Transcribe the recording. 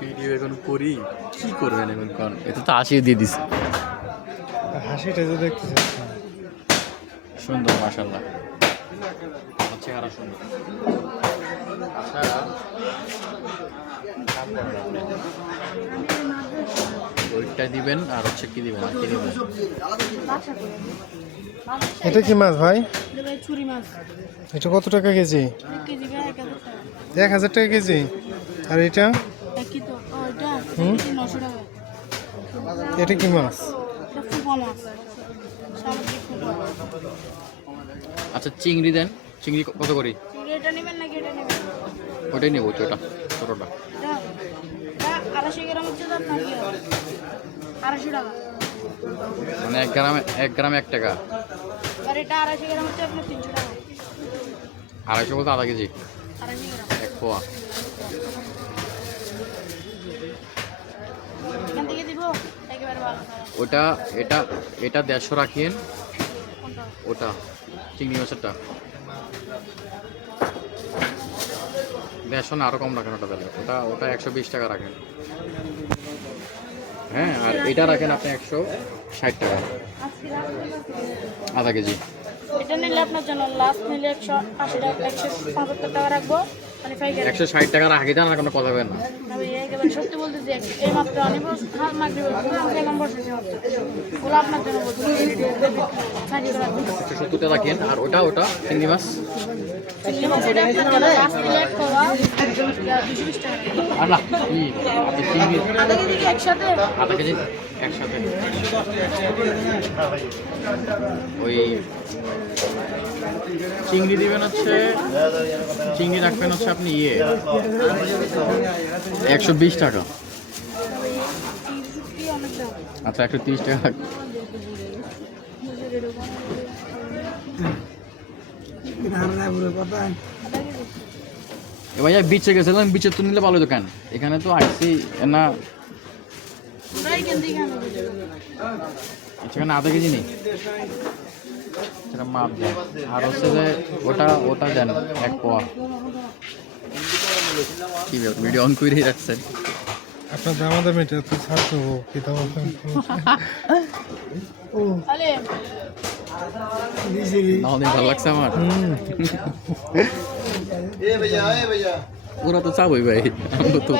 Video এখন করি, কি করবেন এখন? কারণ এটা তো 80 দিয়ে দিস। হাসিটা তো দেখতেছি সুন্দর, মাশাআল্লাহ, চেহারা সুন্দর। আচ্ছা, ওইটা দিবেন আর হচ্ছে কি দিবেন, আর কি দিবেন? এটা কি মাছ ভাই? চুরি মাছ এটা কত টাকা কেজি? কেজি 1000 টাকা কেজি। আর এটা? হুম, এটা কি মাছ? আচ্ছা, চিংড়ি দেন। চিংড়ি কত করে? এটা নেবেন নাকি এটা নেবেন? ওটাই নেবো, ছোটা ছোটটা। 250 গ্রাম হচ্ছে তো আপনার কি হবে? 250 টাকা। মানে 1 গ্রাম 1 টাকা। আর এটা 250 গ্রাম হচ্ছে আপনার 300 টাকা। 250 বলতে আধা কেজি, 250 গ্রাম 1 পোয়া। এখান থেকে দিব একেবারে ভালো। ওটা এটা এটা 150 রাখিয়েন। কোনটা? ওটা চিংড়ি মাছেরটা 150 না, আরও কম রাখেন ওটা তাহলে। ওটা 120 টাকা রাখেন। হ্যাঁ, আর এটা রাখেন আপনি 160 টাকা, আধা কেজি। এটা নিলে আপনার জন্য লাস্ট নিলে 180 টাকা, 175 টাকা রাখবো। মানে 160 টাকা রাখি দেন, আর কোনো কথা হবে না। আমি একেবারে সত্যি বলতেছি, এই মাত্র আনিব এখন বসেছি মাত্র। ওগুলো আপনার জন্য বলছি। 170 টাকা রাখেন। আর ওটা চিংড়ি মাছ চিংড়ি মাছ এটা আপনার জন্য লাস্ট নিলে 1 পাওয়া 220 টাকা। আর না কি আপনি চিংড়ি আধা কেজি কি একসাথে? আধা কেজি একসাথে। ওই চিংড়ি দিবেন হচ্ছে, চিংড়ি রাখবেন হচ্ছে আপনি 120 টাকা। আচ্ছা, 130 টাকা রাখবেন। ভাইয়া বিচে গেছিলাম, বিচে তো নিলে ভালো দোকান। এখানে তো আইসি না, সেখানে আধা কেজি নেই, সেটা মাপ দেন। আর হচ্ছে যে ওটা দেন 1 পোয়া। কি ভিডিও অন করেই রাখছেন? আপনার দামাদাম এটা তো ছাড় দেবো কি দামাদাম? অনেক ভালো লাগছে আমার। ওরা তো চাবই ভাই, আমরা তো